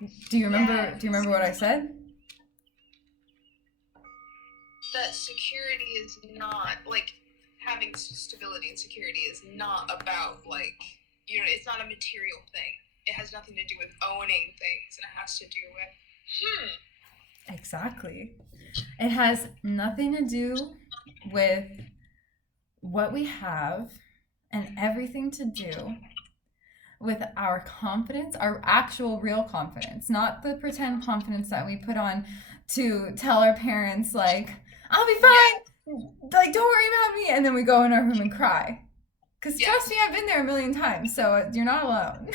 Do you remember? Yes. Do you remember what I said? That security is not like having stability and security is not about like it's not a material thing. It has nothing to do with owning things, and it has to do with Exactly. It has nothing to do with what we have and everything to do with our confidence, our actual real confidence, not the pretend confidence that we put on to tell our parents, like, I'll be yeah, fine, like, don't worry about me. And then we go in our room and cry. Because trust me, yes. I've been there a million times, so you're not alone.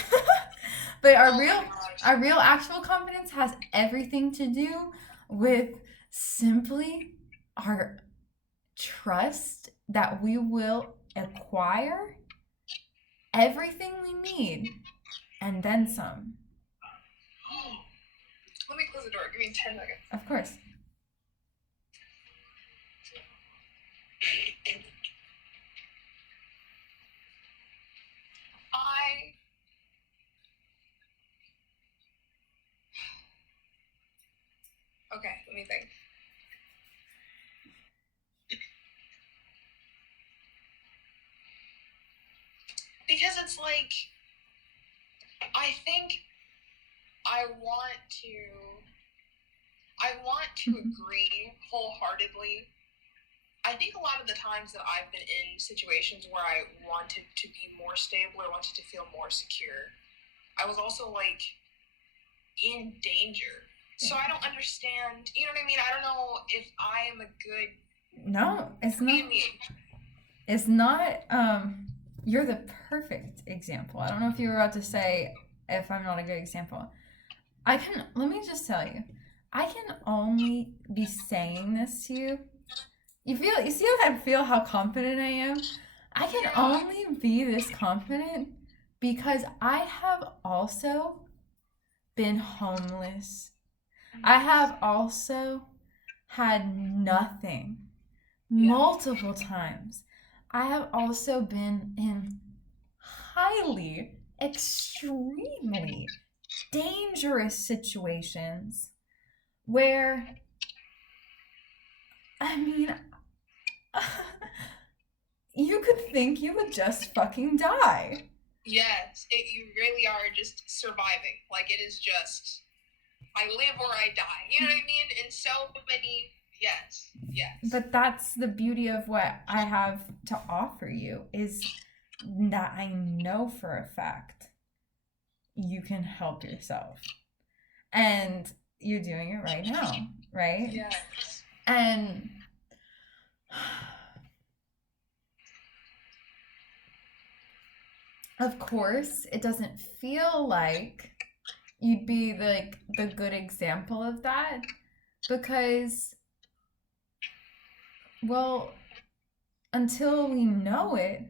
But our Oh my real, gosh. our real actual confidence has everything to do with simply our trust that we will acquire everything we need and then some. Let me close the door. Give me 10 seconds. Of course. I okay. Let me think. Because it's like I think I want to I want to agree wholeheartedly. I think a lot of the times that I've been in situations where I wanted to be more stable or wanted to feel more secure, I was also like in danger. So I don't understand. You know what I mean? I don't know if I am a good. No, it's What do not. you mean? It's not. You're the perfect example. I don't know if you were about to say if I'm not a good example. I can. Let me just tell you. I can only be saying this to you. You feel. You see how I feel how confident I am. I can Yeah. only be this confident because I have also been homeless. I have also had nothing Yeah. multiple times. I have also been in highly, extremely dangerous situations where, I mean, you could think you would just fucking die. Yes. You really are just surviving. Like it is just I live or I die. You know what I mean? And so many. Yes. Yes. But that's the beauty of what I have to offer you is that I know for a fact you can help yourself. And you're doing it right now, right? Yes. And of course, it doesn't feel like you'd be like the good example of that because, well, until we know it,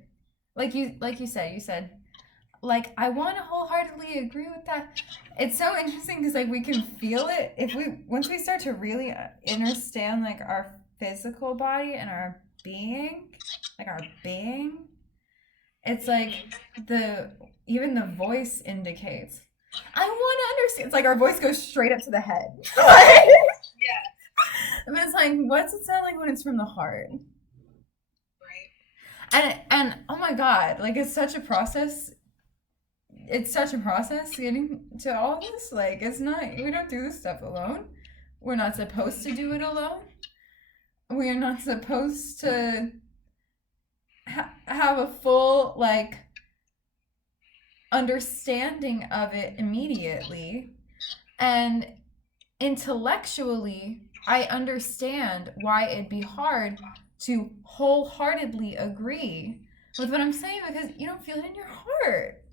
like you said, like I want to wholeheartedly agree with that. It's so interesting because like we can feel it if we once we start to really understand like our physical body and our being, like our being. It's like Mm-hmm. the even the voice indicates. I want to understand. It's like our voice goes straight up to the head. Yeah. But it's like, what's it sound like when it's from the heart? Right. And oh my god, like it's such a process. It's such a process getting to all this. Like it's not. We don't do this stuff alone. We're not supposed to do it alone. We are not supposed to have a full like understanding of it immediately. And intellectually, I understand why it'd be hard to wholeheartedly agree with what I'm saying because you don't feel it in your heart.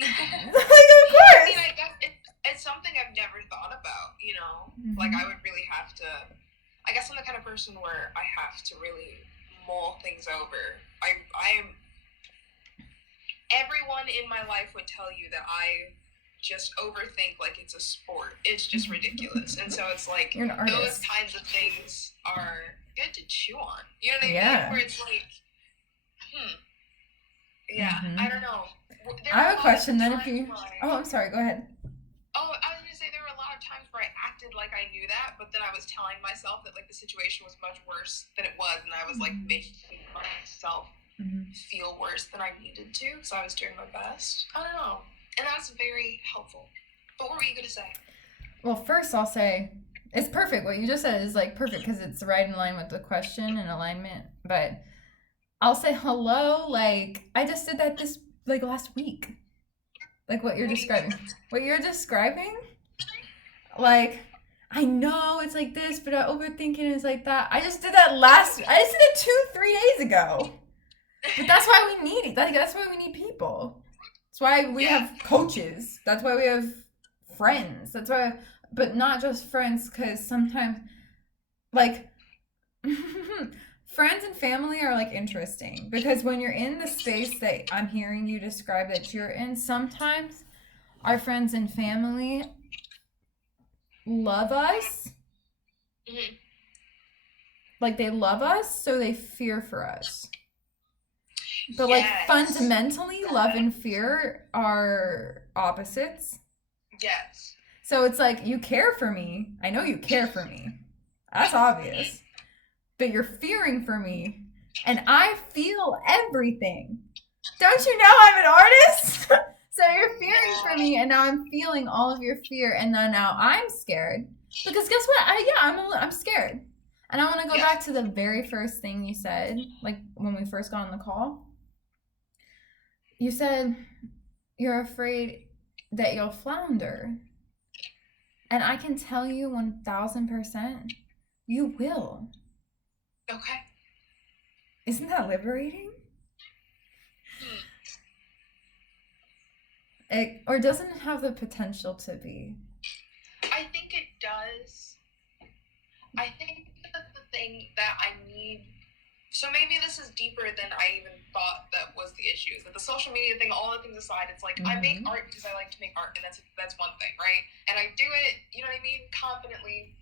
Like, of I mean, course. I guess it's something I've never thought about. Like I Mm-hmm. would really have to. I guess I'm the kind of person where I have to really mull things over. I am. Everyone in my life would tell you that I just overthink like it's a sport. It's just ridiculous, and so it's like You're an those artist. kinds of things are good to chew on. You know what I mean? Yeah. Where it's like, hmm, yeah, Mm-hmm. I don't know. There I are have a a lot of question then if times you. where Oh, I'm sorry. Go ahead. oh, I knew that, but then I was telling myself that like the situation was much worse than it was, and I was like making myself feel worse than I needed to, so I was doing my best. I don't know. And that's very helpful. But what were you going to say? Well, first I'll say it's perfect. What you just said is like perfect because it's right in line with the question and alignment. But I'll say hello. Like I just did that this like last week. Like what you're describing. What you're describing. Like I know it's like this, but overthinking is like that. I just did that I just did it 2-3 days ago. But that's why we need it. Like that's why we need people. That's why we have coaches. That's why we have friends. That's why, but not just friends, because sometimes, like, friends and family are like interesting because when you're in the space that I'm hearing you describe that you're in, sometimes our friends and family love us. Mm-hmm. Like they love us, so they fear for us. But like fundamentally, love and fear are opposites. Yes. So it's like you care for me. I know you care for me. That's obvious. But you're fearing for me, and I feel everything. Don't you know I'm an artist? So you're fearing for me, and now I'm feeling all of your fear, and then now I'm scared. Because guess what? I'm scared. And I want to go back to the very first thing you said, like when we first got on the call. You said you're afraid that you'll flounder. And I can tell you 1000%, you will. Okay. Isn't that liberating? Or doesn't it have the potential to be? I think it does. I think that the thing that I need, so maybe this is deeper than I even thought that was the issue, is that the social media thing, all the things aside, it's like I make art because I like to make art, and that's one thing, right? And I do it, you know what I mean, confidently,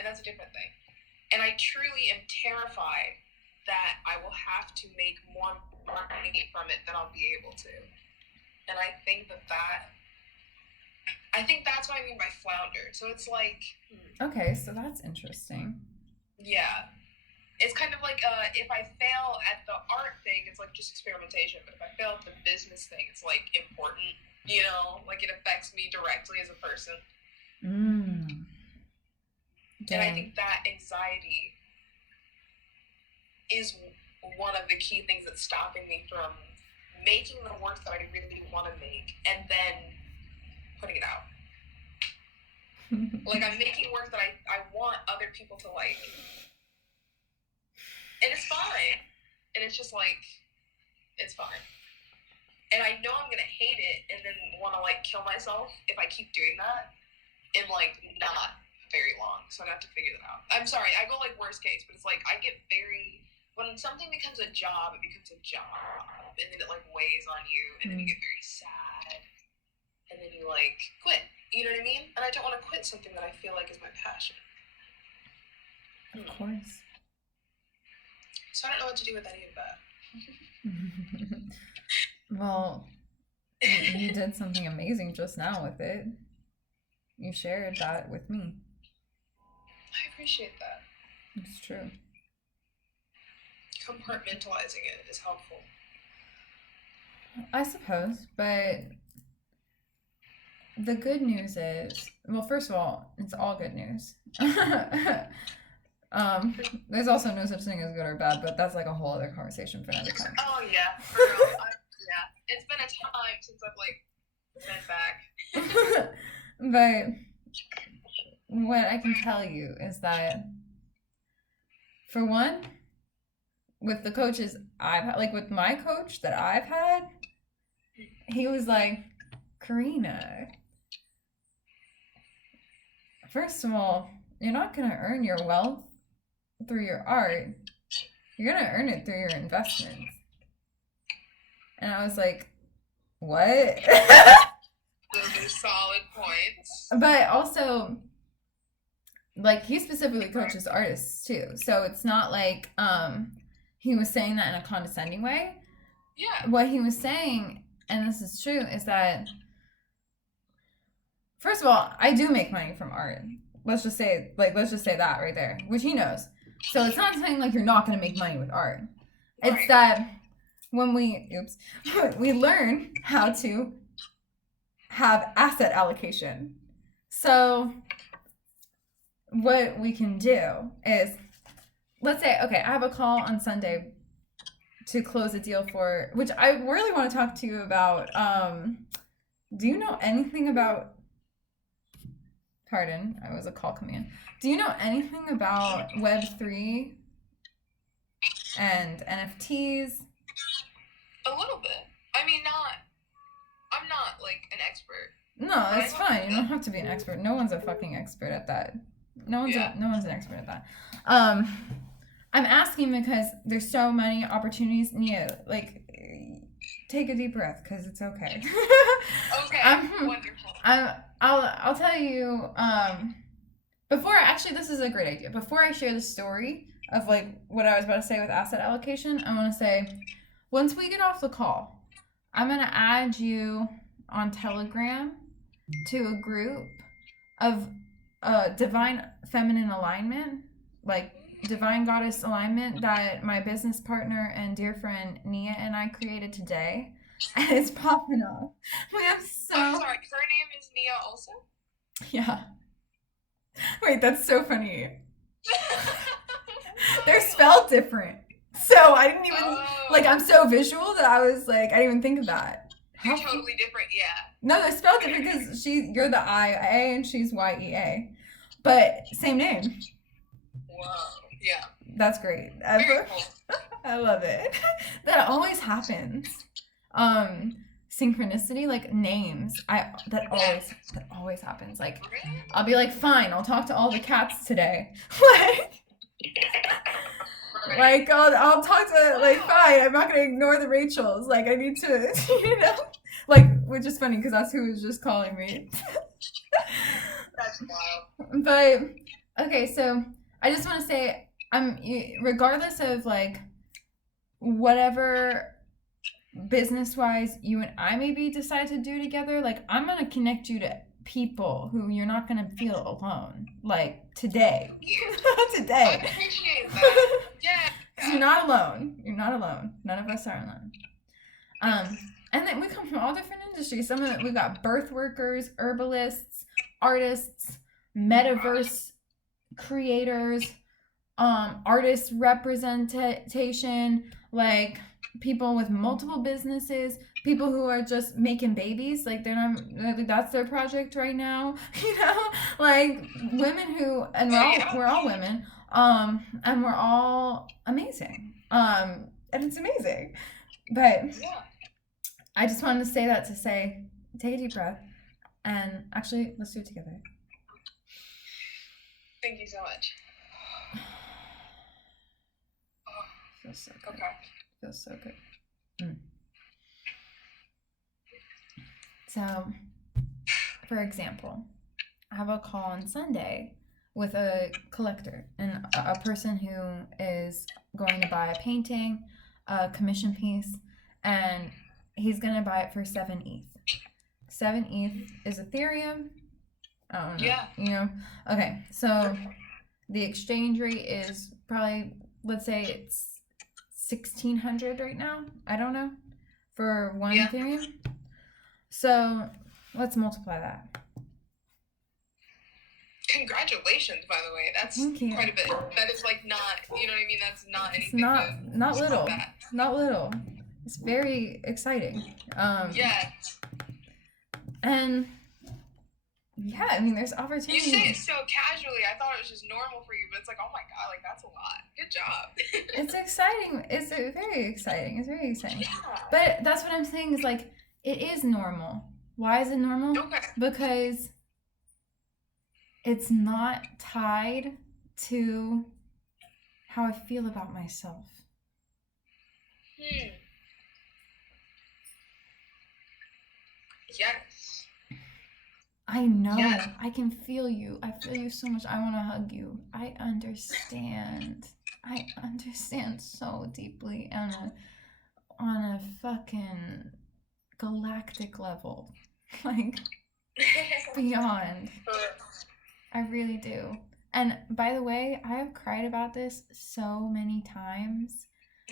and that's a different thing. And I truly am terrified that I will have to make more money from it than I'll be able to. And I think that's what I mean by flounder. So it's like... Okay, so that's interesting. Yeah. It's kind of like if I fail at the art thing, it's like just experimentation. But if I fail at the business thing, it's like important, you know? Like it affects me directly as a person. And I think that anxiety is one of the key things that's stopping me from making the work that I really want to make and then putting it out. Like I'm making work that I want other people to like. And it's fine. And it's just like, it's fine. And I know I'm going to hate it and then want to like kill myself if I keep doing that in like not very long. So I have to figure that out. I'm sorry, I go like worst case, but it's like I get very, when something becomes a job, it becomes a job. And then it like weighs on you and then you get very sad. And then you like quit. You know what I mean? And I don't want to quit something that I feel like is my passion. Of course. So I don't know what to do with any of that. Well, you did something amazing just now with it. You shared that with me. I appreciate that. It's true. Compartmentalizing it is helpful. I suppose, but the good news is, well, first of all, it's all good news. There's also no such thing as good or bad, but that's like a whole other conversation for another time. Oh yeah, for real. Yeah, it's been a time since I've like been back. But what I can tell you is that, for one, with the coaches I've had, like with my coach that I've had, he was like, Karina, first of all, you're not going to earn your wealth through your art. You're going to earn it through your investments. And I was like, what? Those are solid points. But also, like, he specifically coaches artists too. So it's not like he was saying that in a condescending way. Yeah. What he was saying, and this is true, is that, first of all, I do make money from art. let's just say that right there, which he knows. So it's not saying like you're not going to make money with art. It's Right. that when we learn how to have asset allocation. So what we can do is, let's say, okay, I have a call on Sunday to close a deal for, which I really want to talk to you about. Do you know anything about, pardon, I was a call coming in. Do you know anything about Web3 and NFTs? A little bit. I mean, I'm not like an expert. No, it's fine. You don't have to be an expert. No one's a fucking expert at that. No one's an expert at that. I'm asking because there's so many opportunities. Nia, like, take a deep breath because it's okay. Okay, wonderful. I'll tell you. This is a great idea. Before I share the story of like what I was about to say with asset allocation, I want to say, once we get off the call, I'm gonna add you on Telegram to a group of divine feminine alignment, like divine goddess alignment, that my business partner and dear friend Nia and I created today, and it's popping off. We have so. I'm sorry, her name is Nia also? Yeah. Wait, that's so funny. They're spelled different. So I didn't even like, I'm so visual that I was like, I didn't even think of that. They're totally different, yeah. No, they're spelled different because you're the I-A and she's Y-E-A. But same name. Wow. Yeah. That's great. Very cool. I love it. That always happens. Synchronicity, like names. That always happens. Like, Really? I'll be like, fine, I'll talk to all the cats today. Like, I'll talk to, like, fine, I'm not gonna ignore the Rachels. Like, I need to, you know? Like, which is funny because that's who was just calling me. That's wild. But, okay, so I just want to say, regardless of, like, whatever business-wise you and I maybe decide to do together, like, I'm gonna connect you to people who you're not gonna feel alone, like today. Today. I appreciate that. Yeah. 'Cause you're not alone. None of us are alone. And then we come from all different industries. We've got birth workers, herbalists, artists, metaverse creators, artist representation, like people with multiple businesses, people who are just making babies, like that's their project right now, you know, like women who, and we're all women, and we're all amazing, and it's amazing. But I just wanted to say that to say, take a deep breath, and actually let's do it together. Thank you so much. Feels so good. Okay. Feels so good. So, for example, I have a call on Sunday with a collector and a person who is going to buy a painting, a commission piece, and he's going to buy it for 7 ETH. 7 ETH is Ethereum. I don't know. Yeah. You know? Okay, so the exchange rate is probably, let's say it's 1,600 right now. I don't know. For 1 Ethereum. So let's multiply that. Congratulations, by the way. That's quite a bit. That is like not, you know what I mean? That's not anything. It's not little. Not little. It's very exciting. Yeah. And yeah, I mean, there's opportunity. You say it so casually. I thought it was just normal for you, but it's like, oh my god, like that's a lot. Good job. It's exciting. It's very exciting. It's very exciting. Yeah. But that's what I'm saying is like, it is normal. Why is it normal? Okay. Because it's not tied to how I feel about myself. Yes. I know. Yes. I can feel you. I feel you so much. I want to hug you. I understand. I understand so deeply on a fucking galactic level. Like, beyond. I really do. And by the way, I have cried about this so many times.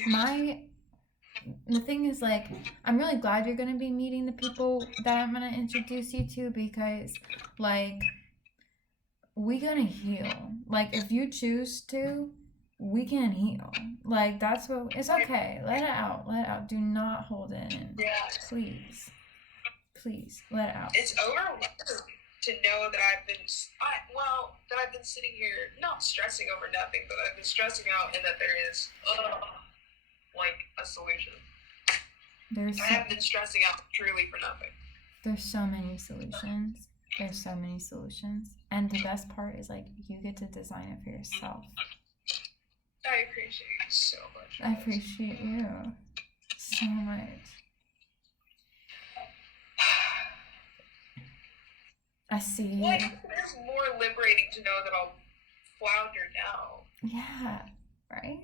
My the thing is, like, I'm really glad you're gonna be meeting the people that I'm gonna introduce you to, because like we gonna heal. Like, if you choose to, we can heal. Like, that's what it's okay. Let it out. Let it out. Do not hold it in. Yeah. Please. Please let it out. It's overwhelming to know that I've been sitting here not stressing over nothing, but I've been stressing out, and that there is like a solution. I haven't been stressing out truly for nothing. There's so many solutions. There's so many solutions. And the best part is, like, you get to design it for yourself. I appreciate you so much. I appreciate you so much. I see. Like, it's more liberating to know that I'll flounder now. Yeah, right?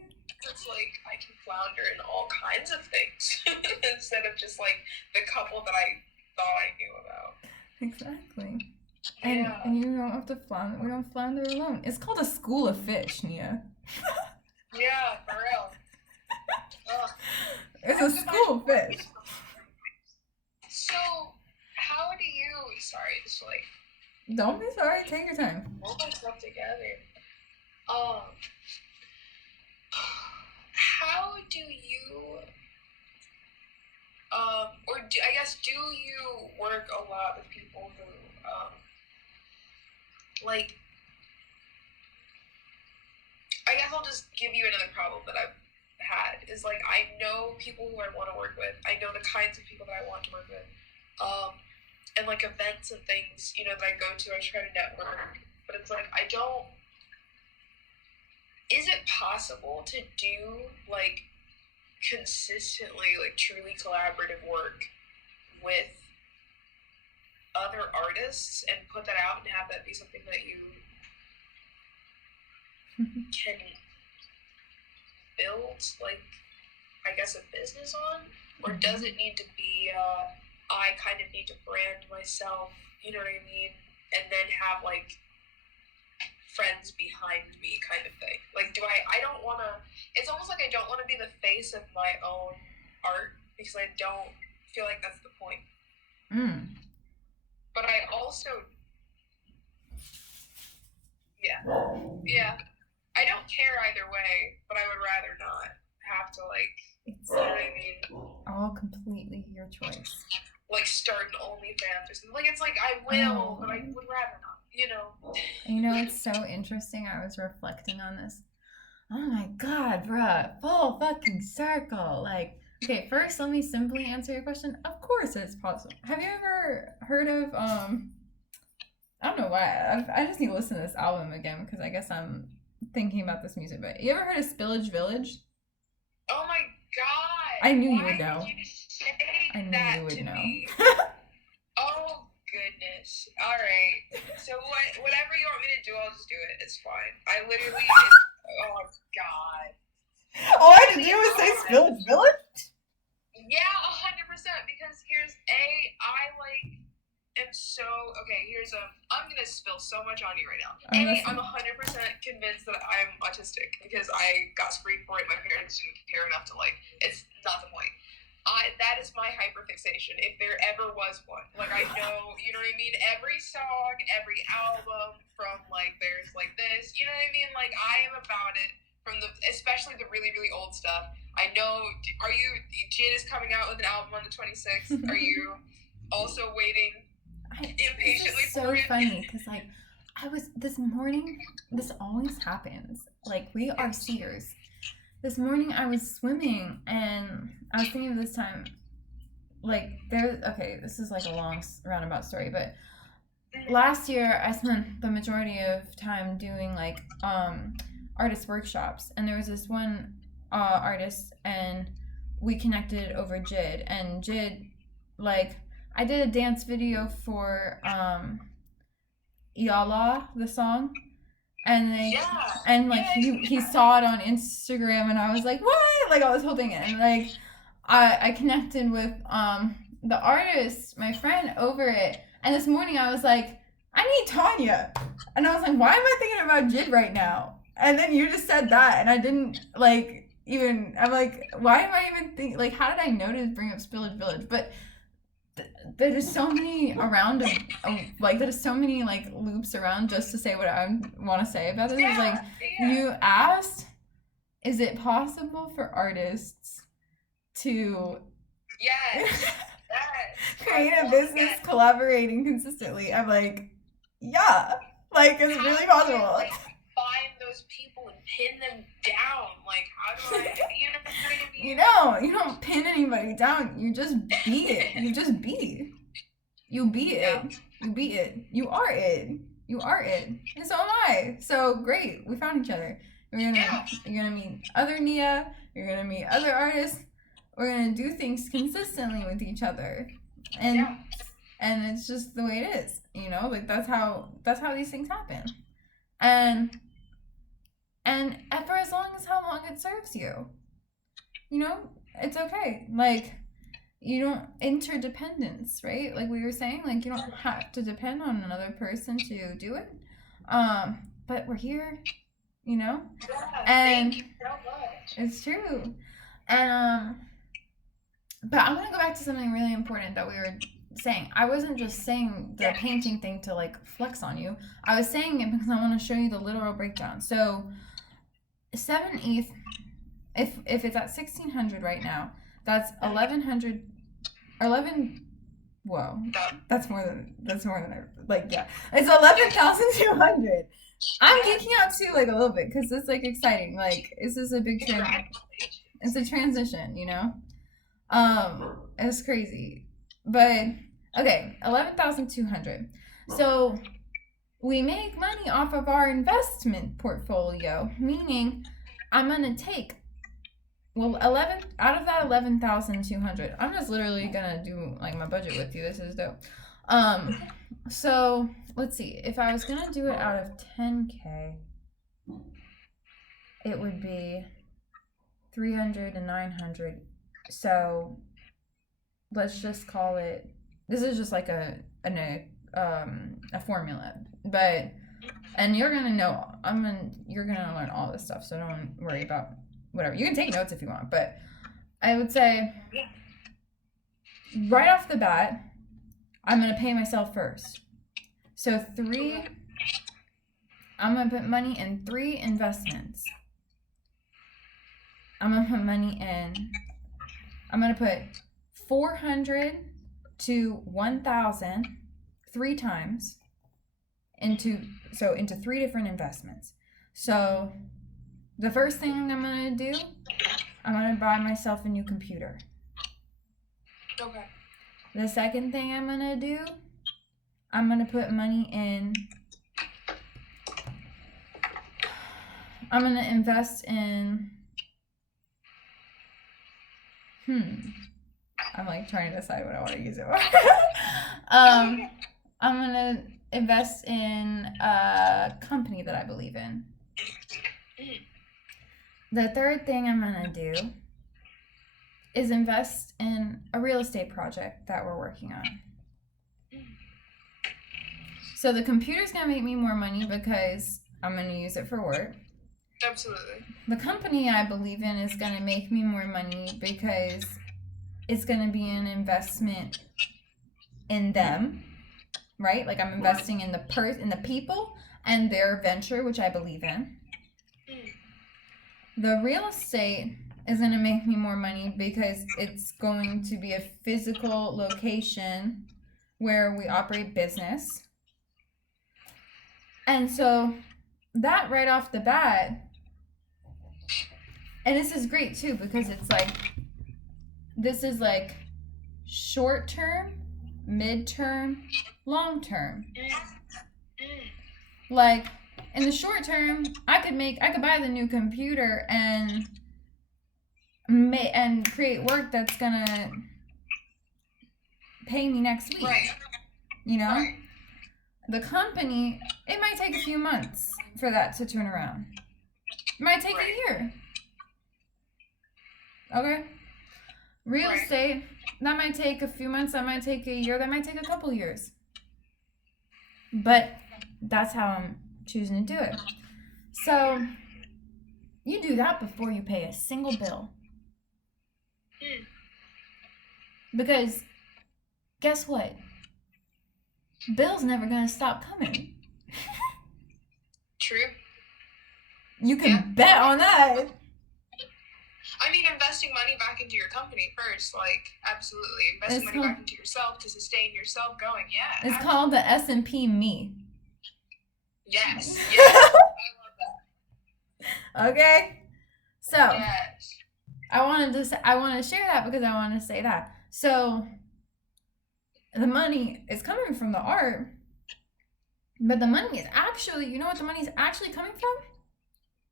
It's like I can flounder in all kinds of things instead of just like the couple that I thought I knew about. Exactly. And you don't have to flounder. We don't flounder alone. It's called a school of fish, Nia. Yeah, for real. It's a school of fish. So, how do you? Sorry, just like. Don't be sorry. Take your time. Hold myself together. How do you? Do you work a lot with people who, like? I guess I'll just give you another problem that I've had is like I know people who I want to work with. I know the kinds of people that I want to work with. And like events and things, you know, that I go to, I try to network. But it's like is it possible to do like consistently like truly collaborative work with other artists and put that out and have that be something that you can build, like, I guess, a business on? Or does it need to be, I kind of need to brand myself, you know what I mean? And then have, like, friends behind me kind of thing. Like, I don't want to, it's almost like I don't want to be the face of my own art, because I don't feel like that's the point. But I also, yeah. I don't care either way, but I would rather not have to, like, it's, you know what I mean? All completely your choice. Like, start an OnlyFans or something. Like, it's like, I will, but I would rather not, you know? You know, it's so interesting. I was reflecting on this. Oh my god, bruh. Full fucking circle. Like, okay, first, let me simply answer your question. Of course it's possible. Have you ever heard of, I don't know why. I just need to listen to this album again, because I guess I'm thinking about this music. But you ever heard of Spillage Village? Oh my god. I knew you would know. Did you say I knew that you would to know. me? Oh goodness. Alright. So whatever you want me to do, I'll just do it. It's fine. I literally oh god. All I had to do was say Spillage Village? Yeah, 100%. Because I'm gonna spill so much on you right now. I'm 100% convinced that I'm autistic because I got screened for it. My parents didn't care enough to, like, it's not the point. That is my hyperfixation, if there ever was one. Like, I know, you know what I mean? Every song, every album, from, like, there's, like, this, you know what I mean? Like, I am about it, especially the really, really old stuff. I know, Jid is coming out with an album on the 26th. Are you also waiting impatiently for it? It's so funny, because, like, this morning, this always happens. Like, we are seers. This morning I was swimming, and I was thinking of this time, like, this is like a long roundabout story, but last year I spent the majority of time doing, like, artist workshops, and there was this one artist, and we connected over Jid, and Jid, like, I did a dance video for Yala, the song. And he saw it on Instagram, and I was like, what? Like, all this whole thing. And, like, I connected with the artist, my friend, over it. And this morning I was like, I need Tanya. And I was like, why am I thinking about Jid right now? And then you just said that, and I didn't like even. I'm like, why am I even thinking? Like, how did I know to bring up Spillage Village? But there's so many around, like there's so many like loops around just to say what I want to say about this. It's like you asked, is it possible for artists to Yes. create a business collaborating consistently? I'm like, yeah, like it's really possible. Like, find those people and pin them down. Like, how do I, you know what I mean? You know, you don't pin anybody down. You just be it. You just be. You be it. You be it. You are it. You are it. And so am I. So great. We found each other. You're gonna meet other Nia. You're gonna meet other artists. We're gonna do things consistently with each other. And it's just the way it is. You know, like that's how these things happen. And for as long it serves you. You know, it's okay. Like, you don't interdependence, right? Like we were saying, like you don't have to depend on another person to do it. But we're here, you know? And thank you so much. It's true. And but I'm gonna go back to something really important that we were saying. I wasn't just saying the painting thing to like flex on you. I was saying it because I want to show you the literal breakdown. So 7 ETH, if it's at 1600 right now, that's 1100, 11. Whoa, that's more than I like. Yeah, it's 11,200. I'm geeking out too, like a little bit, because it's like exciting. Like this is a big it's a transition, you know. It's crazy, but okay, 11,200. So we make money off of our investment portfolio, meaning I'm gonna take 11 out of that 11,200. I'm just literally gonna do like my budget with you. This is dope. So let's see. If I was gonna do it out of 10K, it would be 300 and 900. So let's just call it. This is just like a formula, but you're gonna know. You're gonna learn all this stuff. So don't worry about whatever. You can take notes if you want, but I would say right off the bat, I'm gonna pay myself first. So I'm gonna put money in 3 investments. I'm gonna put 400 to 1,000 3 times into 3 different investments. So the first thing I'm gonna do, I'm gonna buy myself a new computer. Okay. The second thing I'm gonna do, I'm gonna put money in. I'm gonna invest in. I'm like trying to decide what I want to use it for. I'm gonna invest in a company that I believe in. The third thing I'm gonna do is invest in a real estate project that we're working on. So the computer's gonna make me more money because I'm gonna use it for work. Absolutely. The company I believe in is gonna make me more money because it's gonna be an investment in them, right? Like I'm investing in the people and their venture, which I believe in. The real estate is going to make me more money because it's going to be a physical location where we operate business. And so that right off the bat, and this is great too because it's like, this is like short term, mid-term, long term. Like in the short term, I could buy the new computer and create work that's gonna pay me next week. Right. You know? Right. The company, it might take a few months for that to turn around. It might take a year. Okay? Real estate, that might take a few months, that might take a year, that might take a couple years. But that's how choosing to do it. So you do that before you pay a single bill. Because guess what? Bill's never gonna stop coming. True. You can bet on that. I mean, investing money back into your company first, like, absolutely. Investing money back into yourself to sustain yourself going, yeah. It's called the S&P me. Yes, yes. I love that. Okay? So, yes. I want to share that because I want to say that. So, the money is coming from the art, but the money is actually, you know what the money is actually coming from?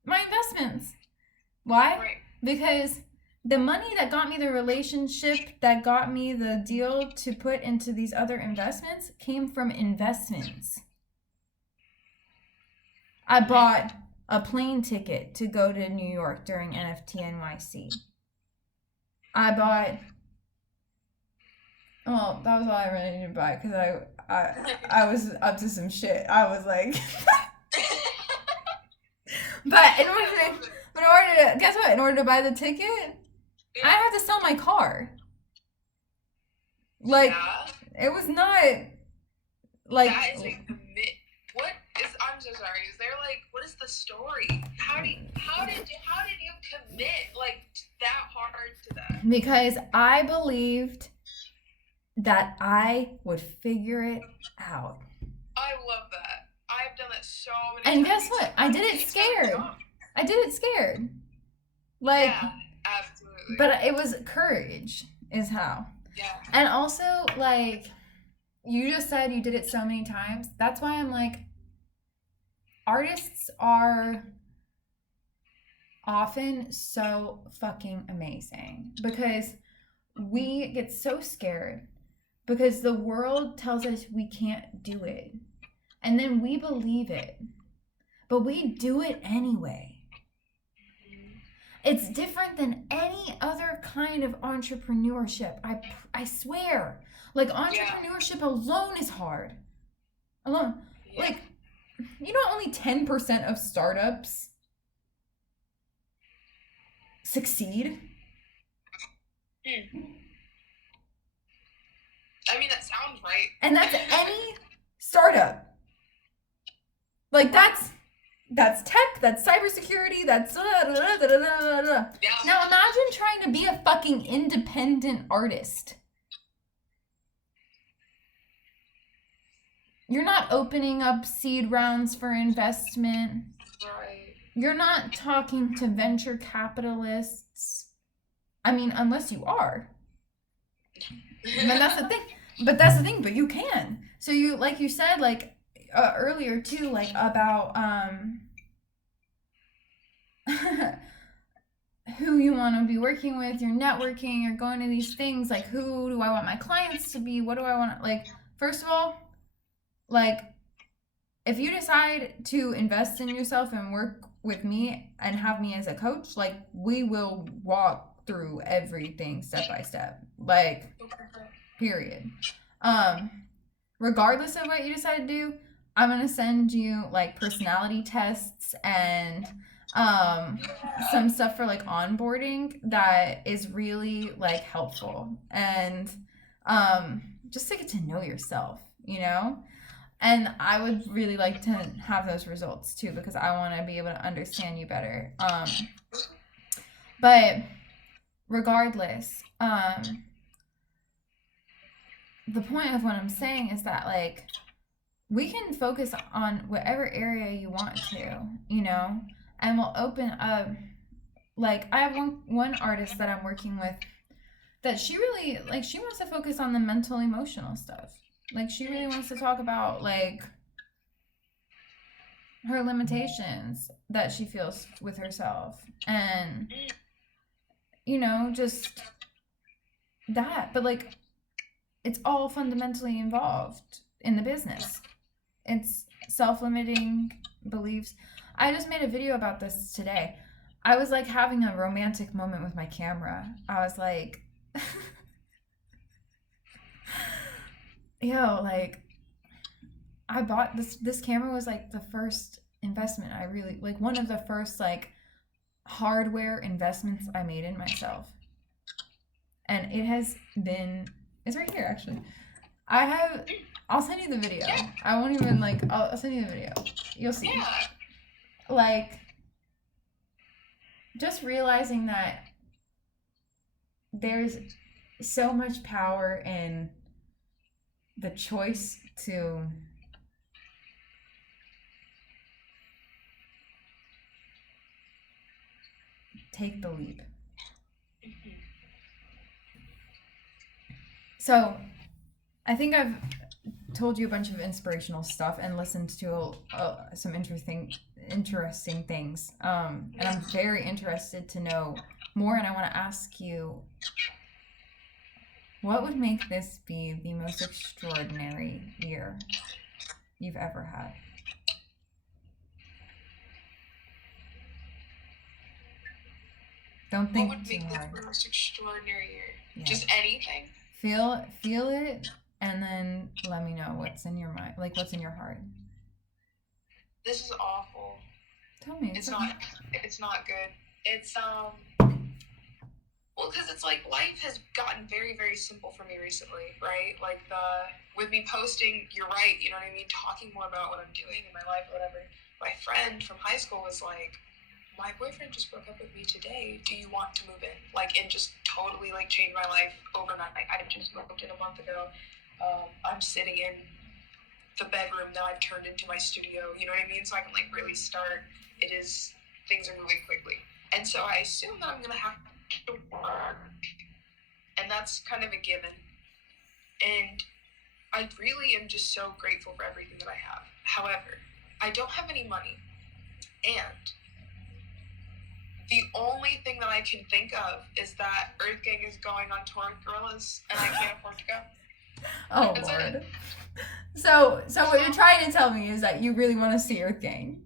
My investments. Why? Right. Because the money that got me the relationship, that got me the deal to put into these other investments came from investments. I bought a plane ticket to go to New York during NFT NYC. I bought, well, that was all I really needed to buy because I was up to some shit. I was like, but in order to, guess what? In order to buy the ticket, I had to sell my car. Like, it was not like. That is a commit. What is? I'm so sorry. Is there like, what is the story? How did you commit like that hard to that? Because I believed that I would figure it out. I love that. I've done that so many and times. Guess what? I did it scared. I did it scared. Like, yeah, absolutely. But it was courage, is how. Yeah. And also, like, you just said you did it so many times. That's why I'm like, artists are often so fucking amazing because we get so scared because the world tells us we can't do it. And then we believe it. But we do it anyway. It's different than any other kind of entrepreneurship. I swear. Like, entrepreneurship alone is hard. Alone. Yeah. Like, you know, only 10% of startups succeed. I mean, that sounds right. And that's any startup. Like, that's tech, that's cybersecurity, that's Yeah. Now imagine trying to be a fucking independent artist. You're not opening up seed rounds for investment. Right. You're not talking to venture capitalists. I mean, unless you are. But that's the thing. But you can. So you, like you said, like, earlier too, like about who you want to be working with, you're networking, you're going to these things, like, who do I want my clients to be, what do I want, like, first of all, like, if you decide to invest in yourself and work with me and have me as a coach, like, we will walk through everything step by step, like, period. Regardless of what you decide to do, I'm going to send you, like, personality tests and some stuff for, like, onboarding that is really, like, helpful. And just to get to know yourself, you know? And I would really like to have those results, too, because I want to be able to understand you better. But regardless, the point of what I'm saying is that, like, we can focus on whatever area you want to, you know, and we'll open up. Like, I have one artist that I'm working with that she really, like, she wants to focus on the mental, emotional stuff. Like, she really wants to talk about, like, her limitations that she feels with herself. And, you know, just that. But, like, it's all fundamentally involved in the business. It's self-limiting beliefs. I just made a video about this today. I was, like, having a romantic moment with my camera. I was like, yo, like, I bought this camera was, like, the first investment I really like, one of the first like hardware investments I made in myself. And it has been, it's right here actually. I'll send you the video. Yeah. I won't even like, I'll send you the video. You'll see. Yeah. Like, just realizing that there's so much power in the choice to take the leap. So, I think I've told you a bunch of inspirational stuff and listened to some interesting things. And I'm very interested to know more. And I want to ask you, what would make this be the most extraordinary year you've ever had? Don't think what would too make hard. this the most extraordinary year? Yeah. Just anything. Feel it, and then let me know what's in your mind, like what's in your heart. This is awful. Tell me. It's not good. It's well, because it's like life has gotten very, very simple for me recently, right? Like with me posting, you're right, you know what I mean, talking more about what I'm doing in my life or whatever. My friend from high school was like, my boyfriend just broke up with me today. Do you want to move in? Like, and just totally like changed my life overnight. I just moved in a month ago. I'm sitting in the bedroom that I've turned into my studio. You know what I mean? So I can like really start. Things are moving quickly, and so I assume that I'm gonna have to work, and that's kind of a given. And I really am just so grateful for everything that I have. However, I don't have any money, and the only thing that I can think of is that Earth Gang is going on tour with Gorillaz, and I can't afford to go. Oh, That's Lord. it. So what you're trying to tell me is that you really want to see Earth Gang.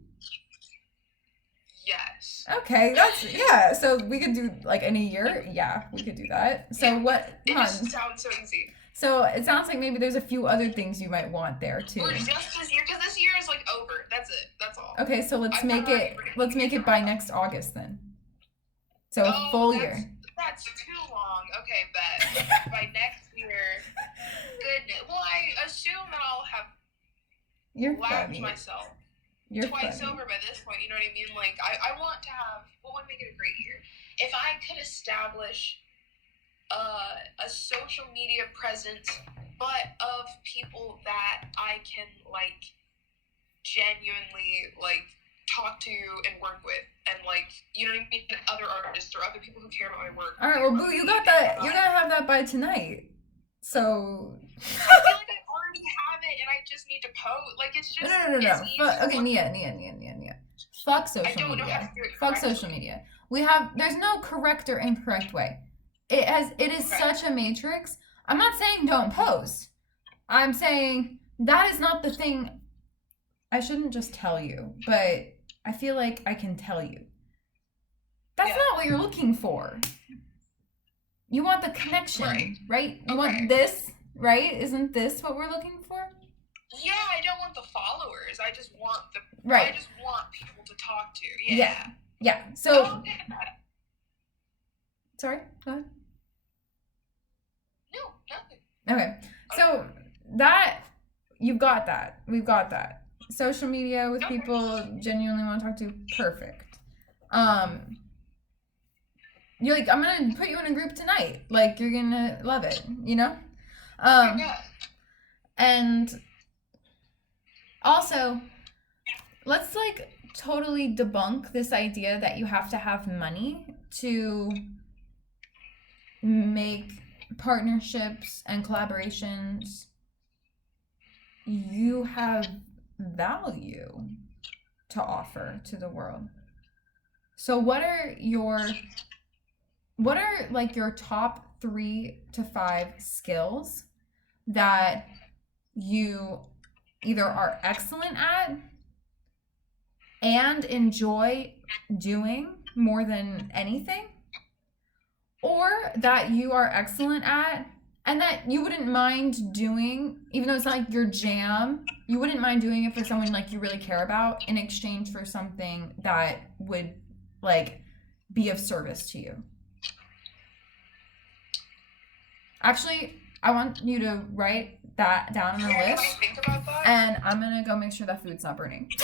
Yes. Okay, yeah. So we could do like in a year. Yeah, we could do that. So Yeah. what? It Come on. just sounds so easy. So it sounds like maybe there's a few other things you might want there too. Or just this year, because this year is like over. That's it. That's all. Okay, so let's I'm make not it. ready. Let's make it by next August then. So a full year. That's too long. Okay, bet. By next year. Goodness. Well, I assume that I'll have You're laughed funny. myself You're twice funny. over by this point. You know what I mean? Like, I want to have. What would make it a great year? If I could establish a social media presence, but of people that I can like genuinely like talk to and work with, and like, you know what I mean, other artists or other people who care about my work. All right, well, Boo, you got that. You're gonna have that by tonight. So. I feel like I already have it, and I just need to post. Like, it's just No. Okay, Nia. Fuck social I don't know how media. to do it Fuck correctly. social media. There's no correct or incorrect way. It is Okay. such a matrix. I'm not saying don't post. I'm saying that is not the thing. I shouldn't just tell you, but I feel like I can tell you. That's not what you're looking for. You want the connection, right? You want this, right? Isn't this what we're looking for? Yeah, I don't want the followers. I just want Right. I just want people to talk to. Yeah. So. Oh, okay. Sorry. Go ahead. No, nothing. Okay. So that you've got that. We've got that. Social media with people genuinely want to talk to. Perfect. You're like, I'm gonna put you in a group tonight. Like, you're gonna love it, you know? And also, let's like totally debunk this idea that you have to have money to make partnerships and collaborations. You have value to offer to the world. So what are like your top 3 to 5 skills that you either are excellent at and enjoy doing more than anything, or that you are excellent at And that you wouldn't mind doing, even though it's not like your jam, you wouldn't mind doing it for someone like you really care about in exchange for something that would like be of service to you. Actually, I want you to write that down on the Yeah, can I list, think about that? and I'm gonna go make sure that food's not burning.